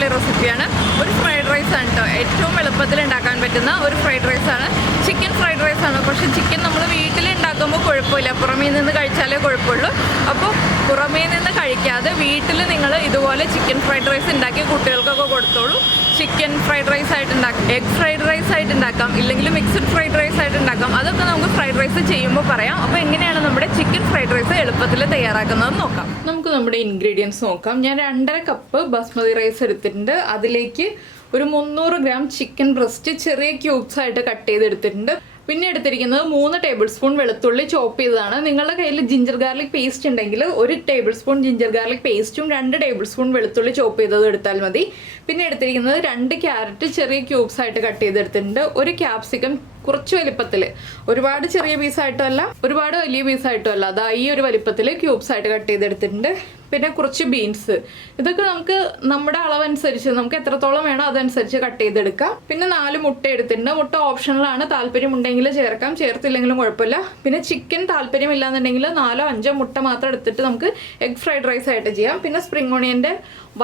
അടിപൊളി റെസിപ്പിയാണ്. ഒരു ഫ്രൈഡ് റൈസ് ആണ് കേട്ടോ, ഏറ്റവും എളുപ്പത്തിൽ ഉണ്ടാക്കാൻ പറ്റുന്ന ഒരു ഫ്രൈഡ് റൈസാണ്. ചിക്കൻ ഫ്രൈഡ് റൈസ് ആണ്. പക്ഷേ ചിക്കൻ നമ്മൾ വീട്ടിൽ ഉണ്ടാക്കുമ്പോൾ കുഴപ്പമില്ല, പുറമേ നിന്ന് കഴിച്ചാലേ കുഴപ്പമുള്ളൂ. അപ്പോൾ പുറമേ നിന്ന് കഴിക്കാതെ വീട്ടിൽ നിങ്ങൾ ഇതുപോലെ ചിക്കൻ ഫ്രൈഡ് റൈസ് ഉണ്ടാക്കി കുട്ടികൾക്കൊക്കെ കൊടുത്തോളൂ. ചിക്കൻ ഫ്രൈഡ് റൈസ് ആയിട്ട് ഉണ്ടാക്കാം, എഗ് ഫ്രൈഡ് റൈസ് ആയിട്ട് ഉണ്ടാക്കാം, ഇല്ലെങ്കിൽ മിക്സ്ഡ് ഫ്രൈഡ് റൈസ് ആയിട്ട് ഉണ്ടാക്കാം. അതൊക്കെ നമുക്ക് ഫ്രൈഡ് റൈസ് ചെയ്യുമ്പോൾ പറയാം. അപ്പോൾ എങ്ങനെയാണ് നമ്മുടെ ചിക്കൻ ഫ്രൈഡ് റൈസ് എളുപ്പത്തിൽ തയ്യാറാക്കുന്നത് നോക്കാം. നമുക്ക് നമ്മുടെ ഇൻഗ്രീഡിയൻസ് നോക്കാം. ഞാൻ 2.5 കപ്പ് ബസ്മതി റൈസ് എടുത്തിട്ടുണ്ട്. അതിലേക്ക് ഒരു 300 ഗ്രാം ചിക്കൻ ബ്രസ്റ്റ് ചെറിയ ക്യൂബ്സ് ആയിട്ട് കട്ട് ചെയ്തെടുത്തിട്ടുണ്ട്. പിന്നെ എടുത്തിരിക്കുന്നത് 3 ടേബിൾ സ്പൂൺ വെളുത്തുള്ളി ചോപ്പ് ചെയ്തതാണ്. നിങ്ങളുടെ കയ്യിൽ ജിഞ്ചർ ഗാർലിക് പേസ്റ്റ് ഉണ്ടെങ്കിൽ 1 ടേബിൾ സ്പൂൺ ജിഞ്ചർ ഗാർലിക് പേസ്റ്റും 2 ടേബിൾ സ്പൂൺ വെളുത്തുള്ളി ചോപ്പ് ചെയ്തത് എടുത്താൽ മതി. പിന്നെ എടുത്തിരിക്കുന്നത് 2 ക്യാരറ്റ് ചെറിയ ക്യൂബ്സ് ആയിട്ട് കട്ട് ചെയ്തെടുത്തിട്ടുണ്ട്. 1 ക്യാപ്സിക്കം കുറച്ച് വലിപ്പത്തിൽ, ഒരുപാട് ചെറിയ പീസായിട്ടും അല്ല ഒരുപാട് വലിയ പീസായിട്ടും അല്ല, അതാ ഈ ഒരു വലിപ്പത്തിൽ ക്യൂബ്സ് ആയിട്ട് കട്ട് ചെയ്തെടുത്തിട്ടുണ്ട്. പിന്നെ കുറച്ച് ബീൻസ്, ഇതൊക്കെ നമുക്ക് നമ്മുടെ അളവനുസരിച്ച് നമുക്ക് എത്രത്തോളം വേണോ അതനുസരിച്ച് കട്ട് ചെയ്തെടുക്കാം. പിന്നെ 4 മുട്ട എടുത്തിട്ടുണ്ട്. മുട്ട ഓപ്ഷണലാണ്, താല്പര്യമുണ്ടെങ്കിൽ ചേർക്കാം, ചേർത്തില്ലെങ്കിലും കുഴപ്പമില്ല. പിന്നെ ചിക്കൻ താല്പര്യമില്ലാന്നുണ്ടെങ്കിൽ 4-5 മുട്ട മാത്രം എടുത്തിട്ട് നമുക്ക് എഗ് ഫ്രൈഡ് റൈസ് ആയിട്ട് ചെയ്യാം. പിന്നെ സ്പ്രിംഗ് ഓണിയൻ്റെ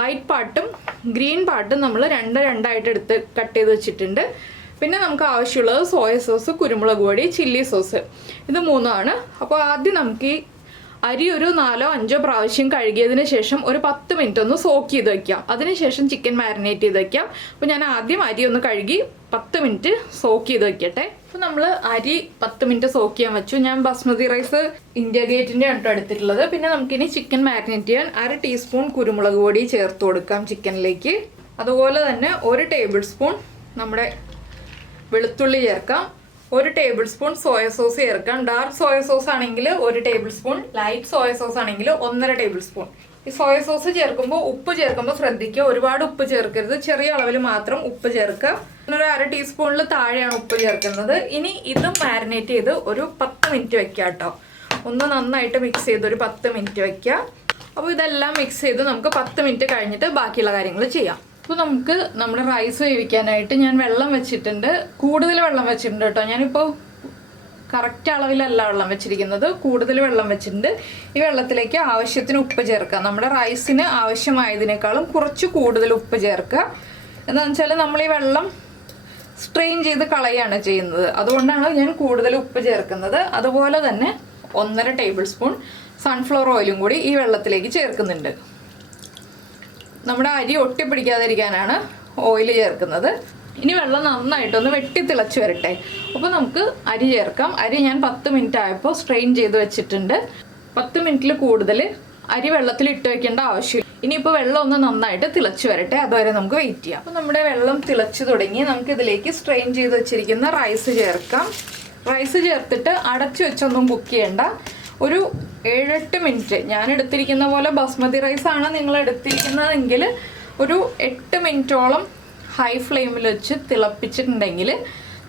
വൈറ്റ് പാർട്ടും ഗ്രീൻ പാർട്ടും നമ്മൾ 2 എടുത്ത് കട്ട് ചെയ്ത് വെച്ചിട്ടുണ്ട്. പിന്നെ നമുക്ക് ആവശ്യമുള്ളത് സോയ സോസ്, കുരുമുളക് പൊടി, ചില്ലി സോസ്, ഇത് 3ആണ്. അപ്പോൾ ആദ്യം നമുക്ക് ഈ അരി ഒരു 4-5 പ്രാവശ്യം കഴുകിയതിന് ശേഷം ഒരു 10 മിനിറ്റ് ഒന്ന് സോക്ക് ചെയ്ത് വയ്ക്കാം. അതിനുശേഷം ചിക്കൻ മാരിനേറ്റ് ചെയ്ത് വയ്ക്കാം. അപ്പോൾ ഞാൻ ആദ്യം അരി ഒന്ന് കഴുകി 10 മിനിറ്റ് സോക്ക് ചെയ്ത് വയ്ക്കട്ടെ. അപ്പോൾ നമ്മൾ അരി 10 മിനിറ്റ് സോക്ക് ചെയ്യാൻ വെച്ചു. ഞാൻ ബസ്മതി റൈസ് ഇന്ത്യ ഗേറ്റിൻ്റെ ആണ് എടുത്തിട്ടുള്ളത്. പിന്നെ നമുക്കിനി ചിക്കൻ മാരിനേറ്റ് ചെയ്യാൻ 1/2 ടീസ്പൂൺ കുരുമുളക് പൊടി ചേർത്ത് കൊടുക്കാം ചിക്കനിലേക്ക്. അതുപോലെ തന്നെ 1 ടേബിൾ സ്പൂൺ നമ്മുടെ വെളുത്തുള്ളി ചേർക്കാം. 1 ടേബിൾ സ്പൂൺ സോയ സോസ് ചേർക്കാം. ഡാർക്ക് സോയ സോസ് ആണെങ്കിൽ 1 table spoon, light soya sauce ആണെങ്കിൽ 1.5 ടേബിൾ സ്പൂൺ. ഈ സോയ സോസ് ചേർക്കുമ്പോൾ ഉപ്പ് ചേർക്കുമ്പോൾ ശ്രദ്ധിക്കുക, ഒരുപാട് ഉപ്പ് ചേർക്കരുത്, ചെറിയ അളവിൽ മാത്രം ഉപ്പ് ചേർക്കുക. ഒരു 1/2 ടീസ്പൂണിൽ താഴെയാണ് ഉപ്പ് ചേർക്കുന്നത്. ഇനി ഇതും മാരിനേറ്റ് ചെയ്ത് ഒരു 10 മിനിറ്റ് വെക്കുക കേട്ടോ. ഒന്ന് നന്നായിട്ട് മിക്സ് ചെയ്ത് ഒരു 10 മിനിറ്റ് വെക്കുക. അപ്പോൾ ഇതെല്ലാം മിക്സ് ചെയ്ത് നമുക്ക് 10 മിനിറ്റ് കഴിഞ്ഞിട്ട് ബാക്കിയുള്ള കാര്യങ്ങൾ ചെയ്യാം. അപ്പോൾ നമുക്ക് നമ്മുടെ റൈസ് വേവിക്കാനായിട്ട് ഞാൻ വെള്ളം വെച്ചിട്ടുണ്ട്. കൂടുതൽ വെള്ളം വെച്ചിട്ടുണ്ട് കേട്ടോ. ഞാനിപ്പോൾ കറക്റ്റ് അളവിലല്ല വെള്ളം വെച്ചിരിക്കുന്നത്, കൂടുതൽ വെള്ളം വെച്ചിട്ടുണ്ട്. ഈ വെള്ളത്തിലേക്ക് ആവശ്യത്തിന് ഉപ്പ് ചേർക്കുക. നമ്മുടെ റൈസിന് ആവശ്യമായതിനേക്കാളും കുറച്ച് കൂടുതൽ ഉപ്പ് ചേർക്കുക. എന്താണെന്ന് വെച്ചാൽ നമ്മൾ ഈ വെള്ളം സ്ട്രെയിൻ ചെയ്ത് കളയാണ് ചെയ്യുന്നത്, അതുകൊണ്ടാണ് ഞാൻ കൂടുതൽ ഉപ്പ് ചേർക്കുന്നത്. അതുപോലെ തന്നെ 1.5 ടേബിൾ സ്പൂൺ സൺഫ്ലവർ ഓയിലും കൂടി ഈ വെള്ളത്തിലേക്ക് ചേർക്കുന്നുണ്ട്. നമ്മുടെ അരി ഒട്ടിപ്പിടിക്കാതിരിക്കാനാണ് ഓയിൽ ചേർക്കുന്നത്. ഇനി വെള്ളം നന്നായിട്ടൊന്ന് വെട്ടി തിളച്ച് വരട്ടെ. അപ്പോൾ നമുക്ക് അരി ചേർക്കാം. അരി ഞാൻ 10 മിനിറ്റ് ആയപ്പോൾ സ്ട്രെയിൻ ചെയ്ത് വെച്ചിട്ടുണ്ട്. 10 മിനിറ്റിൽ കൂടുതൽ അരി വെള്ളത്തിൽ ഇട്ട് വെക്കേണ്ട ആവശ്യമില്ല. ഇനിയിപ്പോൾ വെള്ളം ഒന്ന് നന്നായിട്ട് തിളച്ച് വരട്ടെ, അതുവരെ നമുക്ക് വെയിറ്റ് ചെയ്യാം. അപ്പോൾ നമ്മുടെ വെള്ളം തിളച്ച് തുടങ്ങി. നമുക്ക് ഇതിലേക്ക് സ്ട്രെയിൻ ചെയ്ത് വെച്ചിരിക്കുന്ന റൈസ് ചേർക്കാം. റൈസ് ചേർത്തിട്ട് അടച്ചു വെച്ചൊന്നും കുക്ക് ചെയ്യണ്ട. ഒരു 7-8 മിനിറ്റ്, ഞാൻ എടുത്തിരിക്കുന്ന പോലെ ബസ്മതി റൈസാണ് നിങ്ങൾ എടുത്തിരിക്കുന്നതെങ്കിൽ ഒരു 8 മിനിറ്റോളം ഹൈ ഫ്ലെയിമിൽ വെച്ച് തിളപ്പിച്ചിട്ടുണ്ടെങ്കിൽ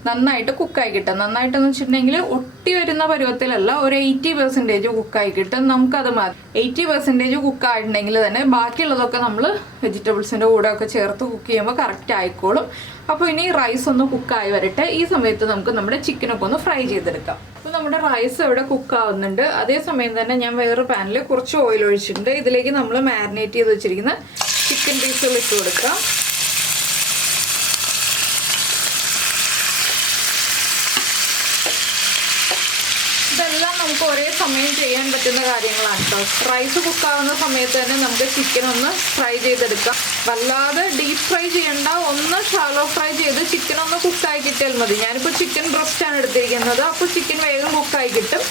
നന്നായിട്ട് കുക്കായി കിട്ടും. നന്നായിട്ടെന്ന് വെച്ചിട്ടുണ്ടെങ്കിൽ ഒട്ടി വരുന്ന പരുവത്തിലല്ല, ഒരു 80% കുക്കായി കിട്ടും. നമുക്കത് മതി. 80% കുക്കായിട്ടുണ്ടെങ്കിൽ തന്നെ ബാക്കിയുള്ളതൊക്കെ നമ്മൾ വെജിറ്റബിൾസിൻ്റെ കൂടെ ഒക്കെ ചേർത്ത് കുക്ക് ചെയ്യുമ്പോൾ കറക്റ്റ് ആയിക്കോളും. അപ്പോൾ ഇനി റൈസ് ഒന്ന് കുക്കായി വരട്ടെ. ഈ സമയത്ത് നമുക്ക് നമ്മുടെ ചിക്കനൊക്കെ ഒന്ന് ഫ്രൈ ചെയ്തെടുക്കാം. അപ്പോൾ നമ്മുടെ റൈസ് ഇവിടെ കുക്കാവുന്നുണ്ട്. അതേസമയം തന്നെ ഞാൻ വേറൊരു പാനിൽ കുറച്ച് ഓയിൽ ഒഴിച്ചിട്ടുണ്ട്. ഇതിലേക്ക് നമ്മൾ മാരിനേറ്റ് ചെയ്ത് വെച്ചിരിക്കുന്ന ചിക്കൻ പീസുകൾ ഇട്ട് കൊടുക്കാം. ഇതെല്ലാം നമുക്ക് ഒരേ സമയം ചെയ്യാൻ പറ്റുന്ന കാര്യങ്ങളാണ് കേട്ടോ. റൈസ് കുക്കാവുന്ന സമയത്ത് തന്നെ നമുക്ക് ചിക്കൻ ഒന്ന് ഫ്രൈ ചെയ്തെടുക്കാം. വല്ലാതെ ഡീപ്പ് ഫ്രൈ ചെയ്യണ്ട, ഒന്ന് ഷാലോ ഫ്രൈ ചെയ്ത് ചിക്കൻ ഒന്ന് കുക്കായി കിട്ടിയാൽ മതി. ഞാനിപ്പോൾ ചിക്കൻ ബ്രസ്റ്റാണ് എടുത്തിരിക്കുന്നത്, അപ്പോൾ ചിക്കൻ വേഗം കുക്കായി കിട്ടും.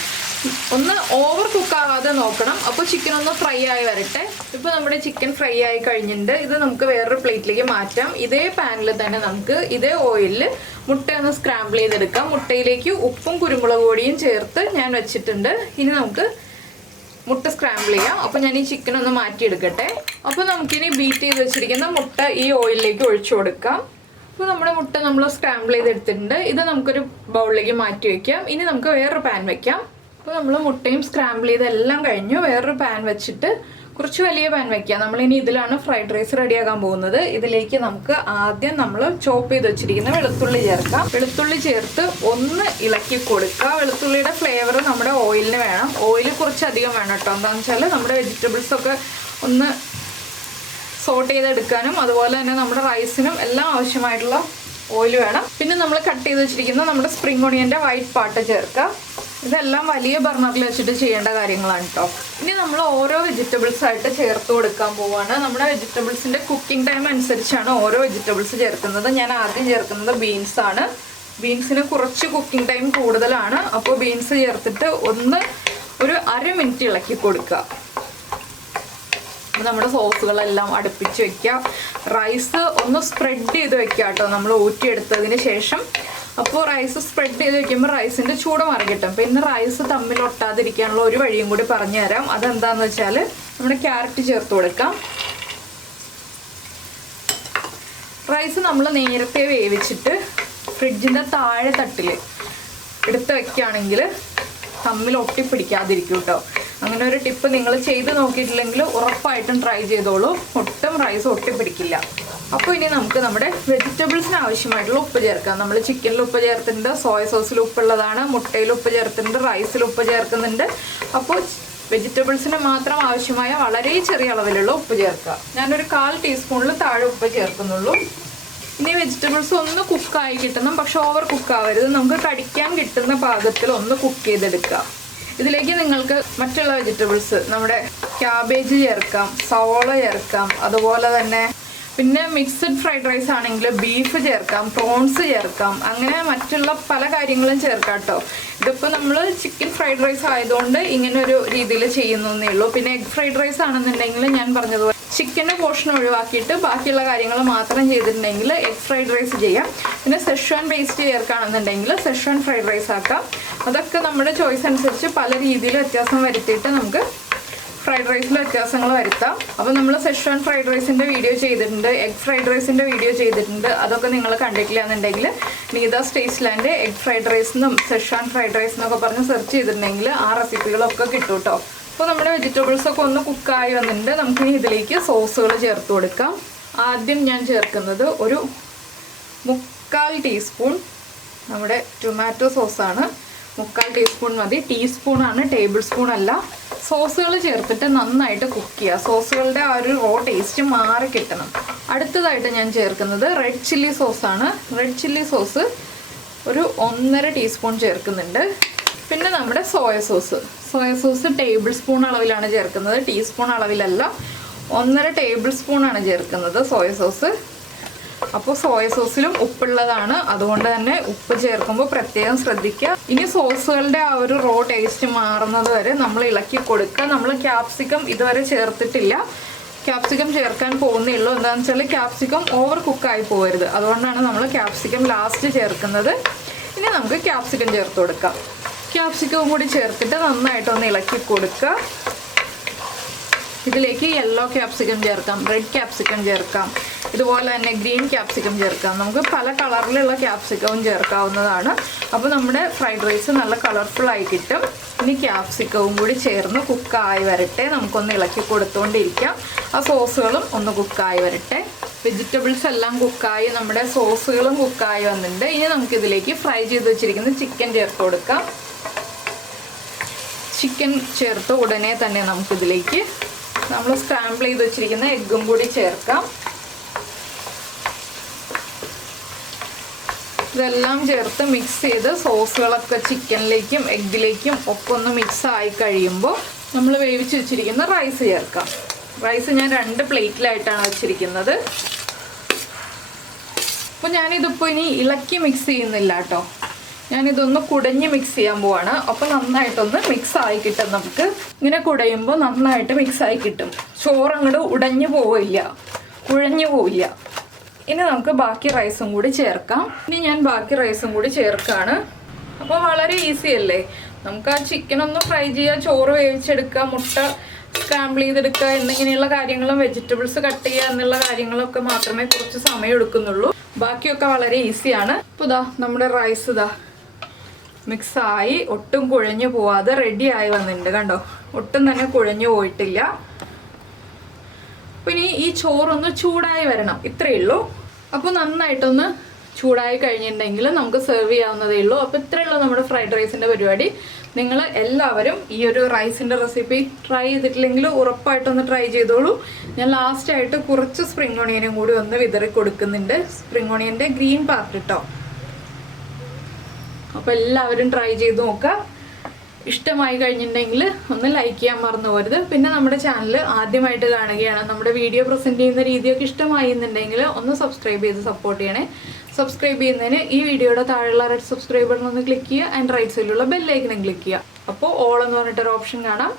ഒന്ന് ഓവർ കുക്കാവാതെ നോക്കണം. അപ്പോൾ ചിക്കൻ ഒന്ന് ഫ്രൈ ആയി വരട്ടെ. ഇപ്പോൾ നമ്മുടെ ചിക്കൻ ഫ്രൈ ആയി കഴിഞ്ഞിട്ടുണ്ട്. ഇത് നമുക്ക് വേറൊരു പ്ലേറ്റിലേക്ക് മാറ്റാം. ഇതേ പാനിൽ തന്നെ നമുക്ക് ഇതേ ഓയിലിൽ മുട്ട ഒന്ന് സ്ക്രാമ്പിൾ ചെയ്തെടുക്കാം. മുട്ടയിലേക്ക് ഉപ്പും കുരുമുളക് പൊടിയും ചേർത്ത് ഞാൻ വെച്ചിട്ടുണ്ട്. ഇനി നമുക്ക് മുട്ട സ്ക്രാമ്പിൾ ചെയ്യാം. അപ്പോൾ ഞാൻ ഈ ചിക്കൻ ഒന്ന് മാറ്റിയെടുക്കട്ടെ. അപ്പോൾ നമുക്കിനി ബീറ്റ് ചെയ്ത് വെച്ചിരിക്കുന്ന മുട്ട ഈ ഓയിലിലേക്ക് ഒഴിച്ചു കൊടുക്കാം. അപ്പോൾ നമ്മുടെ മുട്ട നമ്മൾ സ്ക്രാമ്പിൾ ചെയ്തെടുത്തിട്ടുണ്ട്. ഇത് നമുക്കൊരു ബൗളിലേക്ക് മാറ്റി വയ്ക്കാം. ഇനി നമുക്ക് വേറൊരു പാൻ വയ്ക്കാം. അപ്പോൾ നമ്മൾ മുട്ടയും സ്ക്രാമ്പിൾ ചെയ്തെല്ലാം കഴിഞ്ഞു. വേറൊരു പാൻ വെച്ചിട്ട് കുറച്ച് വലിയ പാൻ വയ്ക്കുക. നമ്മളിനി ഇതിലാണ് ഫ്രൈഡ് റൈസ് റെഡിയാക്കാൻ പോകുന്നത്. ഇതിലേക്ക് നമുക്ക് ആദ്യം നമ്മൾ ചോപ്പ് ചെയ്ത് വെച്ചിരിക്കുന്ന വെളുത്തുള്ളി ചേർക്കാം. വെളുത്തുള്ളി ചേർത്ത് ഒന്ന് ഇളക്കി കൊടുക്കുക. വെളുത്തുള്ളിയുടെ ഫ്ലേവർ നമ്മുടെ ഓയിലിന് വേണം. ഓയിൽ കുറച്ചധികം വേണം കേട്ടോ. എന്താണെന്ന് വെച്ചാൽ നമ്മുടെ വെജിറ്റബിൾസൊക്കെ ഒന്ന് സോട്ട് ചെയ്തെടുക്കാനും അതുപോലെ തന്നെ നമ്മുടെ റൈസിനും എല്ലാം ആവശ്യമായിട്ടുള്ള ഓയിൽ വേണം. പിന്നെ നമ്മൾ കട്ട് ചെയ്ത് വെച്ചിരിക്കുന്ന നമ്മുടെ സ്പ്രിംഗ് ഓണിയൻ്റെ വൈറ്റ് പാർട്ട് ചേർക്കുക. ഇതെല്ലാം വലിയ ബർണറിൽ വെച്ചിട്ട് ചെയ്യേണ്ട കാര്യങ്ങളാണ് കേട്ടോ. ഇനി നമ്മൾ ഓരോ വെജിറ്റബിൾസ് ആയിട്ട് ചേർത്ത് കൊടുക്കാൻ പോവുകയാണ്. നമ്മുടെ വെജിറ്റബിൾസിൻ്റെ കുക്കിംഗ് ടൈം അനുസരിച്ചാണ് ഓരോ വെജിറ്റബിൾസ് ചേർക്കുന്നത്. ഞാൻ ആദ്യം ചേർക്കുന്നത് ബീൻസ് ആണ്. ബീൻസിന് കുറച്ച് കുക്കിംഗ് ടൈം കൂടുതലാണ്. അപ്പോൾ ബീൻസ് ചേർത്തിട്ട് ഒരു 1/2 മിനിറ്റ് ഇളക്കി കൊടുക്കുക. നമ്മുടെ സോസുകളെല്ലാം അടുപ്പിച്ച് വെക്കുക. റൈസ് ഒന്ന് സ്പ്രെഡ് ചെയ്ത് വെക്കുക കേട്ടോ നമ്മൾ ഊറ്റിയെടുത്തതിന് ശേഷം. അപ്പോൾ റൈസ് സ്പ്രെഡ് ചെയ്ത് വെക്കുമ്പോൾ റൈസിൻ്റെ ചൂട് മാറി കിട്ടും. പിന്നെ റൈസ് തമ്മിൽ ഒട്ടാതിരിക്കാനുള്ള ഒരു വഴിയും കൂടി പറഞ്ഞു തരാം. അതെന്താണെന്ന് വെച്ചാൽ നമ്മുടെ ക്യാരറ്റ് ചേർത്ത് കൊടുക്കാം. റൈസ് നമ്മൾ നേരത്തെ വേവിച്ചിട്ട് ഫ്രിഡ്ജിൻ്റെ താഴെ തട്ടിൽ എടുത്ത് വെക്കുകയാണെങ്കിൽ തമ്മിൽ ഒട്ടിപ്പിടിക്കാതിരിക്കും കേട്ടോ. അങ്ങനെ ഒരു ടിപ്പ് നിങ്ങൾ ചെയ്ത് നോക്കിയിട്ടില്ലെങ്കിൽ ഉറപ്പായിട്ടും ട്രൈ ചെയ്തോളൂ. ഒട്ടും റൈസ് ഒട്ടിപ്പിടിക്കില്ല. അപ്പോൾ ഇനി നമുക്ക് നമ്മുടെ വെജിറ്റബിൾസിന് ആവശ്യമായിട്ടുള്ള ഉപ്പ് ചേർക്കാം. നമ്മൾ ചിക്കനിൽ ഉപ്പ് ചേർത്തിട്ടുണ്ട്, സോയ സോസിൽ ഉപ്പുള്ളതാണ്, മുട്ടയിൽ ഉപ്പ് ചേർത്തിട്ടുണ്ട്, റൈസിൽ ഉപ്പ് ചേർക്കുന്നുണ്ട്. അപ്പോൾ വെജിറ്റബിൾസിന് മാത്രം ആവശ്യമായ വളരെ ചെറിയ അളവിലുള്ള ഉപ്പ് ചേർക്കുക. ഞാനൊരു 1/4 ടീസ്പൂണിൽ താഴെ ഉപ്പ് ചേർക്കുന്നുള്ളൂ. ഇനി വെജിറ്റബിൾസ് ഒന്ന് കുക്കായി കിട്ടണം, പക്ഷെ ഓവർ കുക്കാവരുത്. നമുക്ക് കടിക്കാൻ കിട്ടുന്ന പാകത്തിൽ ഒന്ന് കുക്ക് ചെയ്തെടുക്കുക. ഇതിലേക്ക് നിങ്ങൾക്ക് മറ്റുള്ള വെജിറ്റബിൾസ് നമ്മുടെ ക്യാബേജ് ചേർക്കാം, സവോള ചേർക്കാം, അതുപോലെ തന്നെ പിന്നെ മിക്സഡ് ഫ്രൈഡ് റൈസ് ആണെങ്കിൽ ബീഫ് ചേർക്കാം, പ്രോൺസ് ചേർക്കാം, അങ്ങനെ മറ്റുള്ള പല കാര്യങ്ങളും ചേർക്കാം കേട്ടോ. ഇതിപ്പോൾ നമ്മൾ ചിക്കൻ ഫ്രൈഡ് റൈസ് ആയതുകൊണ്ട് ഇങ്ങനെ ഒരു രീതിയിൽ ചെയ്യുന്നേ ഉള്ളൂ. പിന്നെ എഗ് ഫ്രൈഡ് റൈസ് ആണെന്നുണ്ടെങ്കിൽ ഞാൻ പറഞ്ഞതുപോലെ ചിക്കൻ്റെ പോർഷൻ ഒഴിവാക്കിയിട്ട് ബാക്കിയുള്ള കാര്യങ്ങൾ മാത്രം ചെയ്തിട്ടുണ്ടെങ്കിൽ എഗ് ഫ്രൈഡ് റൈസ് ചെയ്യാം. പിന്നെ സെഷ്വാൻ പേസ്റ്റ് ചേർക്കുകയാണെന്നുണ്ടെങ്കിൽ സെഷ്വാൻ ഫ്രൈഡ് റൈസ് ആക്കാം. അതൊക്കെ നമ്മുടെ ചോയ്സ് അനുസരിച്ച് പല രീതിയിൽ വ്യത്യാസം വരുത്തിയിട്ട് നമുക്ക് ഫ്രൈഡ് റൈസിൽ വ്യത്യാസങ്ങൾ വരുത്താം. അപ്പോൾ നമ്മൾ സെഷ്വാൻ ഫ്രൈഡ് റൈസിൻ്റെ വീഡിയോ ചെയ്തിട്ടുണ്ട്, എഗ് ഫ്രൈഡ് റൈസിൻ്റെ വീഡിയോ ചെയ്തിട്ടുണ്ട്. അതൊക്കെ നിങ്ങൾ കണ്ടിട്ടില്ല എന്നുണ്ടെങ്കിൽ നീതാസ് ടേസ്റ്റ്ലാൻഡ് എഗ് ഫ്രൈഡ് റൈസെന്നും സെഷ്വാൻ ഫ്രൈഡ് റൈസ് എന്നൊക്കെ പറഞ്ഞ് സെർച്ച് ചെയ്തിട്ടുണ്ടെങ്കിൽ ആ റെസിപ്പികളൊക്കെ കിട്ടും കേട്ടോ. അപ്പോൾ നമ്മുടെ വെജിറ്റബിൾസൊക്കെ ഒന്ന് കുക്കായി വന്നിട്ടുണ്ട്. നമുക്കിനി ഇതിലേക്ക് സോസുകൾ ചേർത്ത് കൊടുക്കാം. ആദ്യം ഞാൻ ചേർക്കുന്നത് ഒരു 3/4 ടീസ്പൂൺ നമ്മുടെ ടൊമാറ്റോ സോസാണ്. 3/4 ടീസ്പൂൺ മതി. ടീസ്പൂണാണ്, ടേബിൾ സ്പൂൺ അല്ല. സോസുകൾ ചേർത്തിട്ട് നന്നായിട്ട് കുക്ക് ചെയ്യുക. സോസുകളുടെ ആ ഒരു റോ ടേസ്റ്റ് മാറി കിട്ടണം. അടുത്തതായിട്ട് ഞാൻ ചേർക്കുന്നത് റെഡ് ചില്ലി സോസാണ്. റെഡ് ചില്ലി സോസ് ഒരു 1.5 ടീസ്പൂൺ ചേർക്കുന്നുണ്ട്. പിന്നെ നമ്മുടെ സോയ സോസ് ടേബിൾ സ്പൂൺ അളവിലാണ് ചേർക്കുന്നത്, ടീസ്പൂൺ അളവിലല്ല. 1.5 ടേബിൾ സ്പൂണാണ് ചേർക്കുന്നത് സോയ സോസ്. അപ്പോൾ സോയ സോസിലും ഉപ്പുള്ളതാണ്, അതുകൊണ്ട് തന്നെ ഉപ്പ് ചേർക്കുമ്പോൾ പ്രത്യേകം ശ്രദ്ധിക്കുക. ഇനി സോസുകളുടെ ആ ഒരു റോ ടേസ്റ്റ് മാറുന്നത് വരെ നമ്മൾ ഇളക്കി കൊടുക്കുക. നമ്മൾ ക്യാപ്സിക്കം ഇതുവരെ ചേർത്തിട്ടില്ല, ക്യാപ്സിക്കം ചേർക്കാൻ പോകുന്നേ ഉള്ളൂ. എന്താണെന്ന് വെച്ചാൽ ക്യാപ്സിക്കം ഓവർ കുക്കായി പോകരുത്, അതുകൊണ്ടാണ് നമ്മൾ ക്യാപ്സിക്കം ലാസ്റ്റ് ചേർക്കുന്നത്. ഇനി നമുക്ക് ക്യാപ്സിക്കം ചേർത്ത് കൊടുക്കാം. ക്യാപ്സിക്കവും കൂടി ചേർത്തിട്ട് നന്നായിട്ടൊന്ന് ഇളക്കി കൊടുക്കുക. ഇതിലേക്ക് യെല്ലോ ക്യാപ്സിക്കം ചേർക്കാം, റെഡ് ക്യാപ്സിക്കം ചേർക്കാം, ഇതുപോലെ തന്നെ ഗ്രീൻ ക്യാപ്സിക്കം ചേർക്കാം. നമുക്ക് പല കളറിലുള്ള ക്യാപ്സിക്കവും ചേർക്കാവുന്നതാണ്. അപ്പോൾ നമ്മുടെ ഫ്രൈഡ് റൈസ് നല്ല കളർഫുള്ളായി കിട്ടും. ഇനി ക്യാപ്സിക്കവും കൂടി ചേർന്ന് കുക്കായി വരട്ടെ. നമുക്കൊന്ന് ഇളക്കി കൊടുത്തുകൊണ്ടിരിക്കാം. ആ സോസുകളും ഒന്ന് കുക്കായി വരട്ടെ. വെജിറ്റബിൾസ് എല്ലാം കുക്കായി, നമ്മുടെ സോസുകളും കുക്കായി വന്നിട്ടുണ്ട്. ഇനി നമുക്കിതിലേക്ക് ഫ്രൈ ചെയ്ത് വെച്ചിരിക്കുന്ന ചിക്കൻ ചേർത്ത് കൊടുക്കാം. ചിക്കൻ ചേർത്ത് ഉടനെ തന്നെ നമുക്കിതിലേക്ക് നമ്മൾ സ്ക്രാമ്പിൾ ചെയ്ത് വെച്ചിരിക്കുന്ന എഗ്ഗും കൂടി ചേർക്കാം. ഇതെല്ലാം ചേർത്ത് മിക്സ് ചെയ്ത് സോസുകളൊക്കെ ചിക്കനിലേക്കും എഗ്ഗിലേക്കും ഒക്കെ ഒന്ന് മിക്സ് ആയി കഴിയുമ്പോൾ നമ്മൾ വേവിച്ച് വെച്ചിരിക്കുന്ന റൈസ് ചേർക്കാം. റൈസ് ഞാൻ 2 പ്ലേറ്റിലായിട്ടാണ് വെച്ചിരിക്കുന്നത്. അപ്പോൾ ഞാനിതിപ്പോൾ ഇനി ഇളക്കി മിക്സ് ചെയ്യുന്നില്ല കേട്ടോ, ഞാനിതൊന്ന് കുടഞ്ഞ് മിക്സ് ചെയ്യാൻ പോവാണ്. അപ്പോൾ നന്നായിട്ടൊന്ന് മിക്സ് ആയി കിട്ടും. നമുക്ക് ഇങ്ങനെ കുടയുമ്പോൾ നന്നായിട്ട് മിക്സ് ആയി കിട്ടും. ചോറ് അങ്ങോട്ട് ഉടഞ്ഞു പോവില്ല, കുഴഞ്ഞു പോവില്ല. ഇനി നമുക്ക് ബാക്കി റൈസും കൂടി ചേർക്കാം. ഇനി ഞാൻ ബാക്കി റൈസും കൂടി ചേർക്കുകയാണ്. അപ്പോൾ വളരെ ഈസി അല്ലേ? നമുക്ക് ആ ചിക്കൻ ഒന്ന് ഫ്രൈ ചെയ്യുക, ചോറ് വേവിച്ചെടുക്കുക, മുട്ട സ്ക്രാമ്പിൾ ചെയ്തെടുക്കുക എന്നിങ്ങനെയുള്ള കാര്യങ്ങളും വെജിറ്റബിൾസ് കട്ട് ചെയ്യുക എന്നുള്ള കാര്യങ്ങളൊക്കെ മാത്രമേ കുറച്ച് സമയം എടുക്കുന്നുള്ളൂ. ബാക്കിയൊക്കെ വളരെ ഈസിയാണ്. അപ്പോൾ ഇതാ നമ്മുടെ റൈസ് ഇതാ മിക്സായി ഒട്ടും കുഴഞ്ഞു പോവാതെ റെഡി ആയി വന്നിട്ടുണ്ട്. കണ്ടോ, ഒട്ടും തന്നെ കുഴഞ്ഞു പോയിട്ടില്ല. അപ്പോൾ ഇനി ഈ ചോറൊന്ന് ചൂടായി വരണം, ഇത്രയേ ഉള്ളൂ. അപ്പോൾ നന്നായിട്ടൊന്ന് ചൂടായി കഴിഞ്ഞിട്ടുണ്ടെങ്കിൽ നമുക്ക് സെർവ് ചെയ്യാവുന്നതേ ഉള്ളൂ. അപ്പോൾ ഇത്രയുള്ള നമ്മുടെ ഫ്രൈഡ് റൈസിൻ്റെ പരിപാടി. നിങ്ങൾ എല്ലാവരും ഈ ഒരു റൈസിൻ്റെ റെസിപ്പി ട്രൈ ചെയ്തിട്ടില്ലെങ്കിൽ ഉറപ്പായിട്ടൊന്ന് ട്രൈ ചെയ്തോളൂ. ഞാൻ ലാസ്റ്റായിട്ട് കുറച്ച് സ്പ്രിംഗ് ഓണിയനും കൂടി ഒന്ന് വിതറി കൊടുക്കുന്നുണ്ട്. സ്പ്രിംഗ് ഓണിയൻ്റെ ഗ്രീൻ പാർട്ട് കേട്ടോ. അപ്പോൾ എല്ലാവരും ട്രൈ ചെയ്ത് നോക്കുക. ഇഷ്ടമായി കഴിഞ്ഞിട്ടുണ്ടെങ്കിൽ ഒന്ന് ലൈക്ക് ചെയ്യാൻ മറന്നു പോരുത്. പിന്നെ നമ്മുടെ ചാനൽ ആദ്യമായിട്ട് കാണുകയാണ്, നമ്മുടെ വീഡിയോ പ്രസൻറ്റ് ചെയ്യുന്ന രീതിയൊക്കെ ഇഷ്ടമായി എന്നുണ്ടെങ്കിൽ ഒന്ന് സബ്സ്ക്രൈബ് ചെയ്ത് സപ്പോർട്ട് ചെയ്യണേ. സബ്സ്ക്രൈബ് ചെയ്യുന്നതിന് ഈ വീഡിയോയുടെ താഴെയുള്ള റെഡ് സബ്സ്ക്രൈബ് ബട്ടൺ ഒന്ന് ക്ലിക്ക് ചെയ്യുക ആൻഡ് റൈറ്റ് സൈഡിലുള്ള ബെല്ലൈക്കനും ക്ലിക്ക് ചെയ്യുക. അപ്പോൾ ഓൾ എന്ന് പറഞ്ഞിട്ടൊരു ഓപ്ഷൻ കാണാം.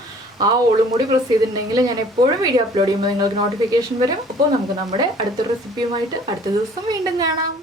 ആ ഓളും കൂടി പ്രസ് ചെയ്തിട്ടുണ്ടെങ്കിൽ ഞാൻ എപ്പോഴും വീഡിയോ അപ്ലോഡ് ചെയ്യുമ്പോൾ നിങ്ങൾക്ക് നോട്ടിഫിക്കേഷൻ വരും. അപ്പോൾ നമുക്ക് നമ്മുടെ അടുത്തൊരു റെസിപ്പിയുമായിട്ട് അടുത്ത ദിവസം വീണ്ടും കാണാം.